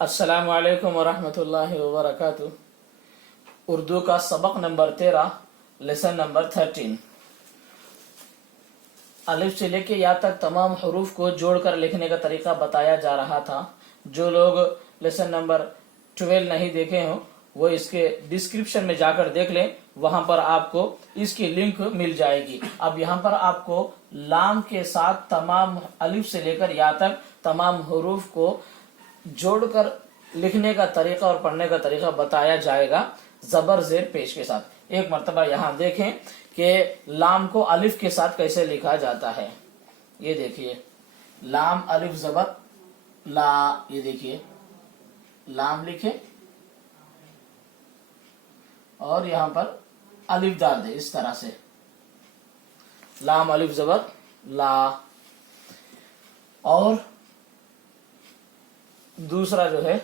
अस्सलामु अलैकुम वरहमतुल्लाहि वबरकातुह। उर्दू का सबक नंबर 13, लेसन नंबर 13। अलिफ से लेके या तक तमाम हरूफ को जोड़कर लिखने का तरीका बताया जा रहा था। जो लोग लेसन नंबर 12 नहीं देखे हो वो इसके डिस्क्रिप्शन में जाकर देख लें, वहां पर आपको इसकी लिंक मिल जाएगी। अब यहाँ पर आपको लाम के साथ तमाम अलिफ से लेकर या तक तमाम हरूफ को जोड़कर लिखने का तरीका और पढ़ने का तरीका बताया जाएगा जबर जेर पेश के साथ। एक मर्तबा यहाँ देखें कि लाम को अलिफ के साथ कैसे लिखा जाता है। ये देखिए, लाम अलिफ जबर ला, ये देखिए लाम लिखे और यहाँ पर अलिफ डाल दे इस तरह से, लाम अलिफ जबर ला। और दूसरा जो है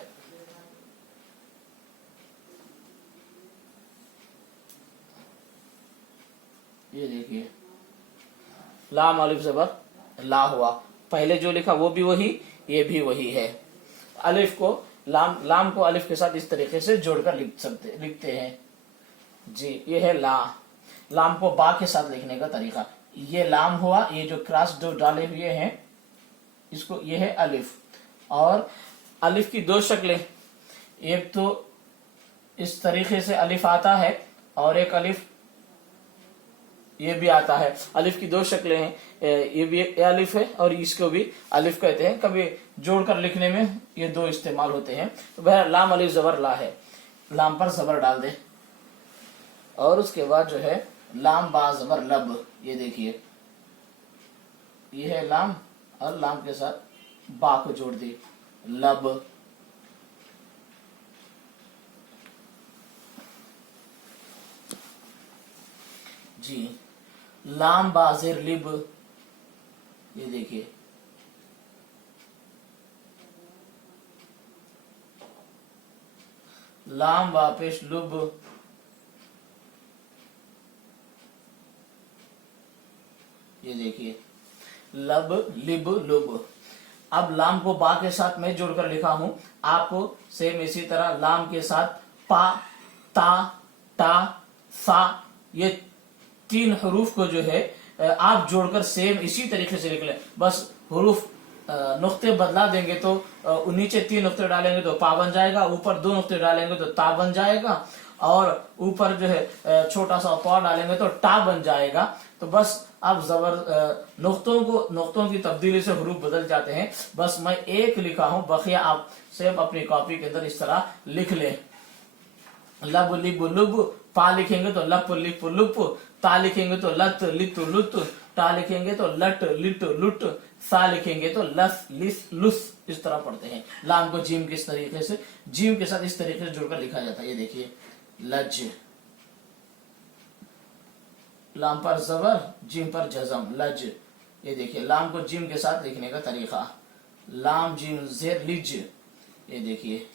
ये देखिए, लाम अलिफ जबर ला हुआ। पहले जो लिखा वो भी वही, ये भी वही है। अलिफ को लाम को अलिफ के साथ इस तरीके से जोड़कर लिखते हैं जी। ये है ला। लाम को बा के साथ लिखने का तरीका, ये लाम हुआ, ये जो क्रॉस जो डाले हुए हैं इसको, ये है अलिफ। और अलिफ की दो शक्लें, एक तो इस तरीके से अलिफ आता है और एक अलिफ ये भी आता है। अलिफ की दो शक्लें हैं, ये भी अलिफ है और इसको भी अलिफ कहते हैं। कभी जोड़कर लिखने में ये दो इस्तेमाल होते हैं। तो वह लाम अलिफ जबर ला है, लाम पर जबर डाल दे। और उसके बाद जो है लाम बा जबर लब, ये देखिए ये है लाम और लाम के साथ बा को जोड़ दी, लब। जी, लाम बाजिर लिब, ये देखिए लाम वापिश लुब, ये देखिए लब लिब लुब। अब लाम को बा के साथ मैं जोड़कर लिखा हूं, आपको सेम इसी तरह लाम के साथ पा, ता, टा, सा, ये तीन हरूफ को जो है आप जोड़कर सेम इसी तरीके से लिख लें। बस हरूफ नुक्ते बदला देंगे तो नीचे 3 नुक्ते डालेंगे तो पा बन जाएगा, ऊपर 2 नुक्ते डालेंगे तो ता बन जाएगा, और ऊपर जो है छोटा सा पा डालेंगे तो टा बन जाएगा। तो बस अब जबर नुक्तों की तब्दीली से हरूफ बदल जाते हैं। बस मैं एक लिखा हूं, बकिया आप सेम अपनी कॉपी के अंदर इस तरह लिख लें। लब लिब लुब, पा लिखेंगे तो लप लिप लुप, ता लिखेंगे तो लत लित लुत, टा लिखेंगे तो लट लिट लुट, सा लिखेंगे तो लस लिस लुस। इस तरह पढ़ते हैं। लाम को जीम किस तरीके से, जीम के साथ इस तरीके से जोड़कर लिखा जाता है। ये देखिए लज, लाम पर जबर, जीम पर जजम, लज। ये देखिए लाम को जीम के साथ लिखने का तरीका, लाम जीम जेर लिज, ये देखिए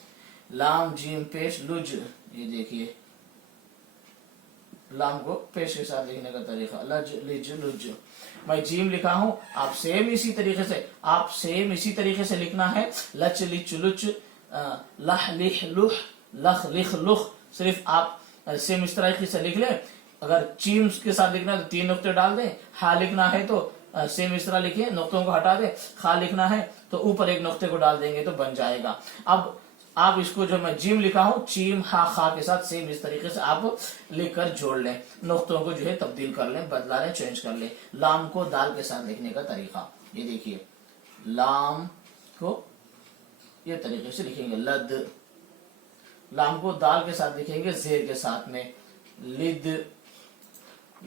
लाम जीम पेश लुज, ये देखिए लाम को पेश के साथ लिखने का तरीका, लज लिज लुज। मैं जीम लिखा हूं, आप सेम इसी तरीके से लिखना है। लच लिच लुच, लह लिह लुह, लख लिख लुख। सिर्फ आप सेम इस तरीके से लिख लें। अगर चीम के साथ लिखना है तो 3 नुक्ते डाल दें, हा लिखना है तो सेम इस तरह लिखिए, नुक्तों को हटा दें। खा लिखना है तो ऊपर एक नुक्ते को डाल देंगे तो बन जाएगा। अब आप इसको जो मैं जीम लिखा हूं, चीम हा खा के साथ सेम इस तरीके से आप लिखकर जोड़ लें, नुक्तों को जो है तब्दील कर लें, बदला लें, चेंज कर लें। लाम को दाल के साथ लिखने का तरीका, ये देखिए लाम को ये तरीके से लिखेंगे लद, लाम को दाल के साथ लिखेंगे जेर के साथ में लिद,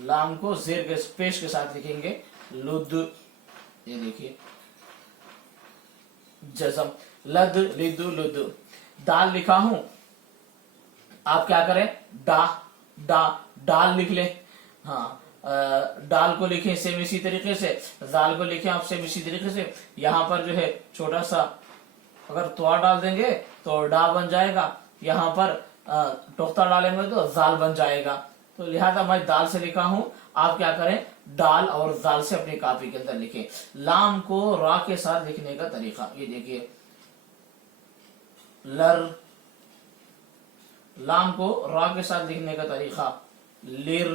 लाम को जेर के पेश के साथ लिखेंगे लुद, ये देखिए जजम, लद लिद लुद। दाल लिखा हूं, आप क्या करें, डाल लिख लें। हाँ, डाल को लिखें सेम इसी तरीके से, दाल को लिखें आप सेम इसी तरीके से। यहाँ पर जो है छोटा सा अगर त्वा डाल देंगे तो डा बन जाएगा, यहाँ पर टोकता डालेंगे तो जाल बन जाएगा। तो लिहाजा मैं दाल से लिखा हूं, आप क्या करें, दाल और जाल से अपनी कॉपी के अंदर लिखें। लाम को रा के साथ लिखने का तरीका, ये देखिए लर। लाम को रा के साथ लिखने का तरीका लिर।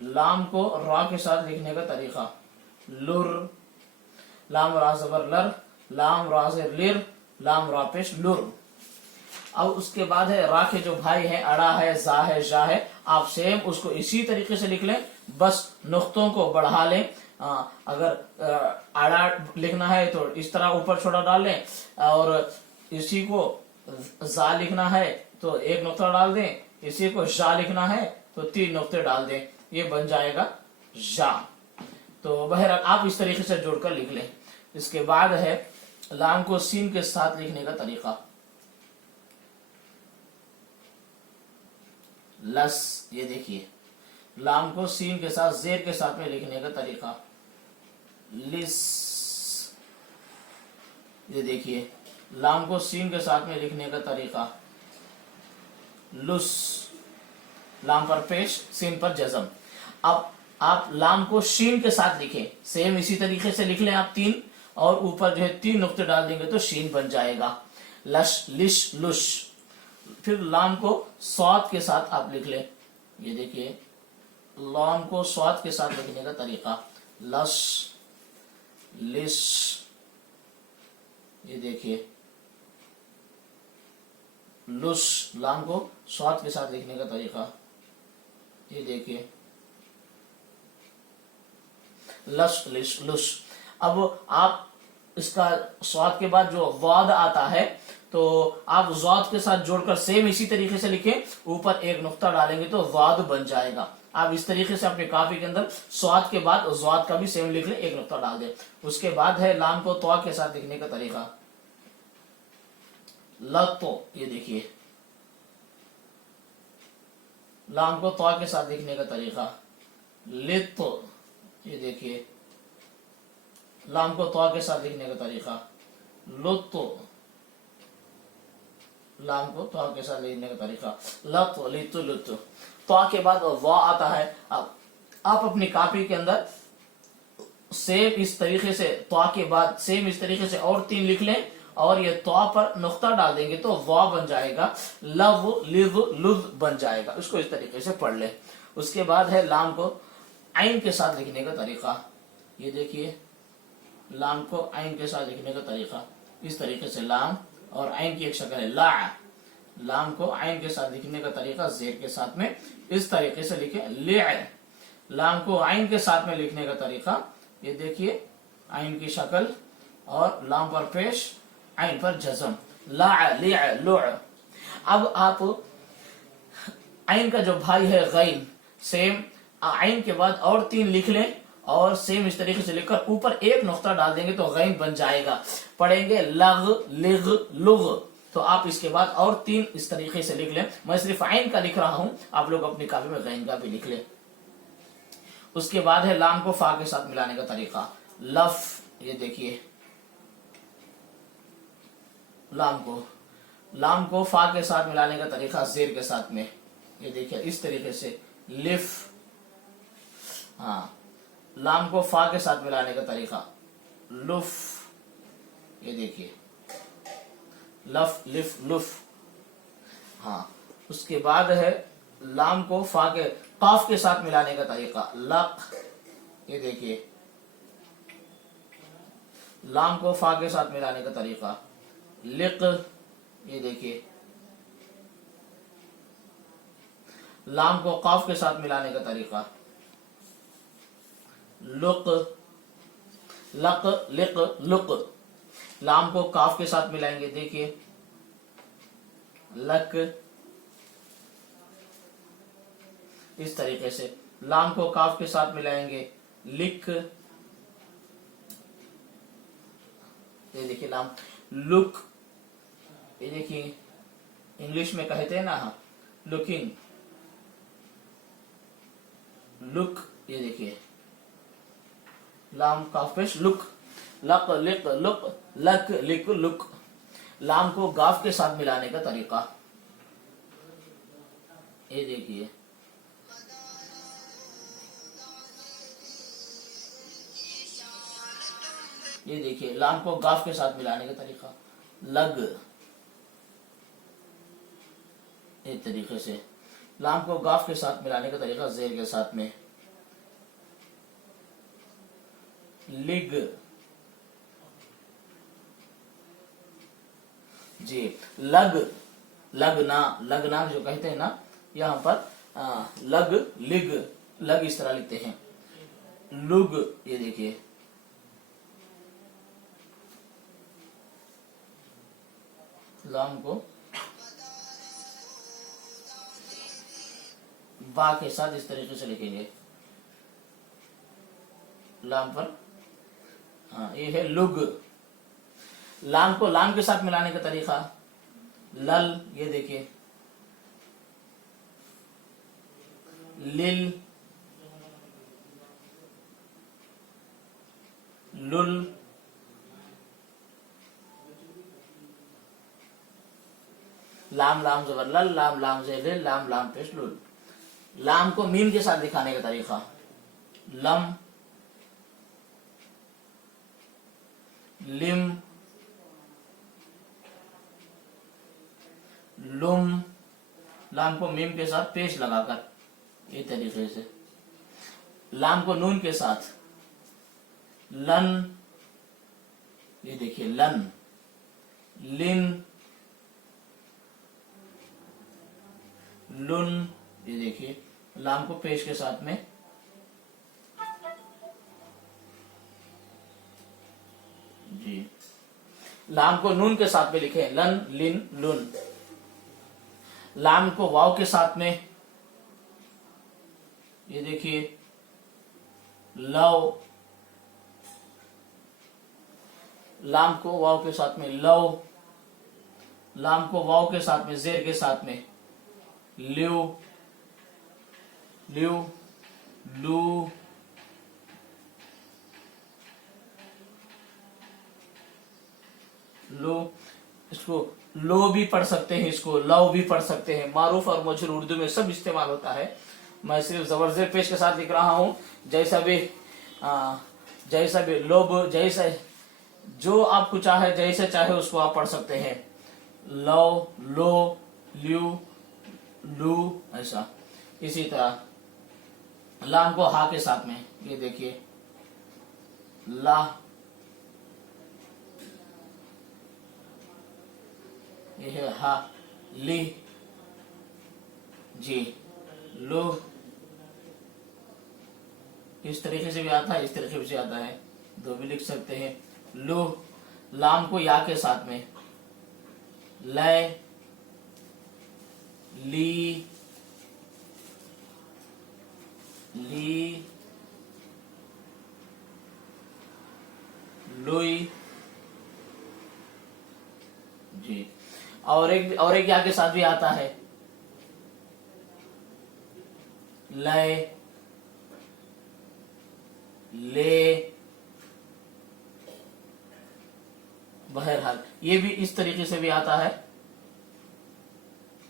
लाम को रा के साथ लिखने का तरीका लुर। लाम रा ज़बर लर, लाम रा ज़ेर लिर, लाम रा पेश लुर। अब उसके बाद है रा के जो भाई है, अड़ा है, जा है, जा है, आप सेम उसको इसी तरीके से लिख लें, बस नुक्तों को बढ़ा लें। अगर अड़ा लिखना है तो इस तरह ऊपर छोटा डाल लें, और इसी को जा लिखना है तो एक नुक्ता डाल दें, इसी को जा लिखना है तो 3 नुक्ते डाल दें, ये बन जाएगा जा। तो बहरहाल आप इस तरीके से जोड़कर लिख लें। इसके बाद है लाम को सीन के साथ लिखने का तरीका लस। ये देखिए, लाम को सीन के साथ जेर के साथ में लिखने का तरीका लिस। ये देखिए, लाम को सीन के साथ में लिखने का तरीका लुस। लाम पर पेश, सीन पर जज़म। अब आप लाम को शीन के साथ लिखें, सेम इसी तरीके से लिख लें आप 3, और ऊपर जो है 3 नुक्ते डाल देंगे तो शीन बन जाएगा लश, लिश, लुश। फिर लाम को स्वाद के साथ आप लिख लें। ये देखिए, लाम को स्वाद के साथ लिखने का तरीका लश, लिश। ये देखिए, लुश। लाम को स्वाद के साथ लिखने का तरीका ये देखिए लश, लिश, लुश। अब आप इसका स्वाद के बाद जो वाद आता है तो आप ज़ाद के साथ जोड़कर सेम इसी तरीके से लिखें, ऊपर एक नुक्ता डालेंगे तो वाद बन जाएगा। आप इस तरीके से अपने कॉपी के अंदर स्वाद के बाद ज़ाद का भी सेम लिख लें, एक नुक्ता डाल दें। उसके बाद है लाम को तवा के साथ लिखने का तरीका लतो। ये देखिए, लाम को तवा के साथ लिखने का तरीका लितो। ये देखिए, लाम को तवा के साथ लिखने का तरीका लुतो। लाम को तवा के साथ लिखने का तरीका लतो, लितो, लुतो। तवा के बाद वा आता है। अब आप अपनी कॉपी के अंदर सेम इस तरीके से तवा के बाद सेम इस तरीके से और 3 लिख लें, और ये तवा पर नुक्ता डाल देंगे तो वा बन जाएगा लव, लिव, लुद बन जाएगा। इसको इस तरीके से पढ़ लें। उसके बाद है लाम को आइन के साथ लिखने का तरीका। ये देखिए, लाम को आइन के साथ लिखने का तरीका इस तरीके से, लाम और आइन की एक शक्ल है ला। लाम को आइन के साथ लिखने का तरीका जेर के साथ में इस तरीके से लिखे ले। लाम को आइन के साथ में लिखने का तरीका ये देखिए, आइन की शक्ल और लाम पर पेश, आइन पर जज़म ला, ले, लो। अब आप आइन का जो भाई है गैन, सेम आइन के बाद और 3 लिख लें, और सेम इस तरीके से लिखकर ऊपर एक नुक्ता डाल देंगे तो गैन बन जाएगा। पढ़ेंगे लग, लिग, लुग। तो आप इसके बाद और 3 इस तरीके से लिख लें। मैं सिर्फ आइन का लिख रहा हूं, आप लोग अपनी कॉपी में गैन का भी लिख लें। उसके बाद है लाम को फा के साथ मिलाने का तरीका लफ। ये देखिए, लाम को फा के साथ मिलाने का तरीका जेर के साथ में। ये देखिए, इस तरीके से लिफ। हाँ, लाम को फा के साथ मिलाने का तरीका लुफ। ये देखिए, लफ, लिफ, लुफ। हाँ, उसके बाद है लाम को फा के काफ के साथ मिलाने का तरीका लक। ये देखिए, लाम को फा के साथ मिलाने का तरीका लिक। ये देखिए, लाम को काफ के साथ मिलाने का तरीका लुक, लक, लिक, लुक। लाम को काफ के साथ मिलाएंगे, देखिए लक। इस तरीके से लाम को काफ के साथ मिलाएंगे लिक। ये देखिए, लाम लुक। ये देखिए, इंग्लिश में कहते हैं ना लुकिंग, लुक। ये देखिए, लाम काफ पेश लुक, लक, लिक, लुक, लक, लिक, लुक। लाम को गाफ के साथ मिलाने का तरीका ये देखिए, ये देखिए, लाम को गाफ के साथ मिलाने का तरीका लग, एक तरीके से। लाम को गाफ के साथ मिलाने का तरीका जेर के साथ में, लिग जी। लग, लगना, लगना जो कहते हैं ना, यहाँ पर लग, लिग, लग इस तरह लिखते हैं। लुग, ये देखिए लाम को बा के साथ इस तरीके से लिखेंगे, लाम पर, हाँ ये है लुग। लाम को लाम के साथ मिलाने का तरीका, लल, ये देखिए, लिल, लुल, लाम लाम जबर लल, लाम लाम से लिल, लाम लाम पेश लुल। लाम को मीम के साथ दिखाने का तरीका, लम, लिम, लुम। लाम को मीम के साथ पेश लगाकर, ये तरीके से। लाम को नून के साथ, लन, ये देखिए लन, लिन, लुन, ये देखिए। लाम को पेश के साथ में, जी। लाम को नून के साथ में लिखे, लन, लिन, लुन। लाम को वाव के साथ में, ये देखिए, लव। लाम को वाव के साथ में, लव। लाम को वाव के साथ में, जेर के साथ में, ल्यू, ल्यू, लू। लो, इसको लो भी पढ़ सकते हैं, इसको लव भी पढ़ सकते हैं। मारूफ और मजरूर उर्दू में सब इस्तेमाल होता है। मैं सिर्फ जबर जेर पेश के साथ लिख रहा हूं। जैसा भी लोब, जैसा जो आपको चाहे, जैसे चाहे उसको आप पढ़ सकते हैं। लव, लो, ल्यू, लू, ऐसा। इसी तरह लाम को हा के साथ में, ये देखिए, ला, ये है हा, ली, जी, लो। इस तरीके से भी आता है, इस तरीके से आता है, दो भी लिख सकते हैं। लो। लाम को या के साथ में, लय, ली, ली, लुई, जी। और एक या के साथ भी आता है, लय, ले। बहरहाल ये भी इस तरीके से भी आता है,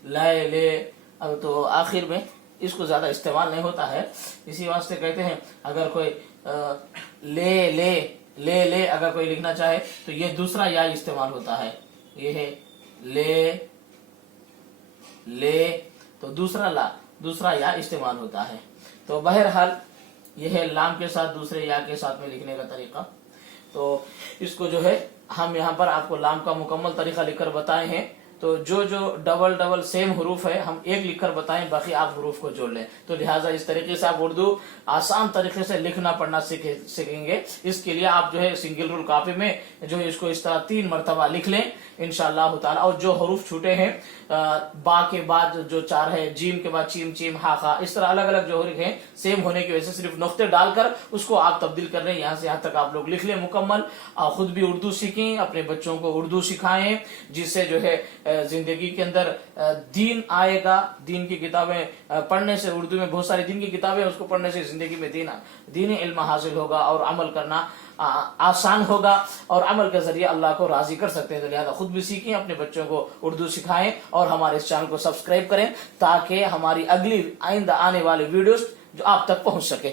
लय, ले। अब तो आखिर में इसको ज्यादा इस्तेमाल नहीं होता है, इसी वास्ते कहते हैं अगर कोई ले ले ले ले अगर कोई लिखना चाहे तो ये दूसरा या इस्तेमाल होता है। ये है ले, ले, तो दूसरा या इस्तेमाल होता है। तो बहरहाल यह है लाम के साथ दूसरे या के साथ में लिखने का तरीका। तो इसको जो है हम यहाँ पर आपको लाम का मुकम्मल तरीका लिखकर बताए हैं। तो जो डबल सेम हरूफ है हम एक लिखकर बताएं, बाकी आप हरूफ को जोड़ लें। तो लिहाजा इस तरीके से आप उर्दू आसान तरीके से लिखना पढ़ना सीखेंगे। इसके लिए आप जो है सिंगल रूल कॉपी में जो है इसको इस तरह 3 मरतबा लिख लें इंशाअल्लाह ताला। और जो हरूफ छूटे हैं बा के बाद जो 4 है, जीम के बाद चीम चीम हा खा, इस तरह अलग अलग जो हरूफ हैं सेम होने की वजह से सिर्फ नुक्ते डालकर उसको आप तब्दील कर रहे हैं। यहाँ से यहाँ तक आप लोग लिख लें मुकम्मल। खुद भी उर्दू सीखें, अपने बच्चों को उर्दू सिखाएं, जिससे जो है जिंदगी के अंदर दीन आएगा। दीन की किताबें पढ़ने से, उर्दू में बहुत सारी दीन की किताबें, उसको पढ़ने से जिंदगी में दीनी इल्म हासिल होगा और अमल करना आसान होगा और अमल के जरिए अल्लाह को राजी कर सकते हैं। तो लिहाजा खुद भी सीखें, अपने बच्चों को उर्दू सिखाएं और हमारे इस चैनल को सब्सक्राइब करें ताकि हमारी अगली आइंदा आने वाली वीडियोस जो आप तक पहुंच सके।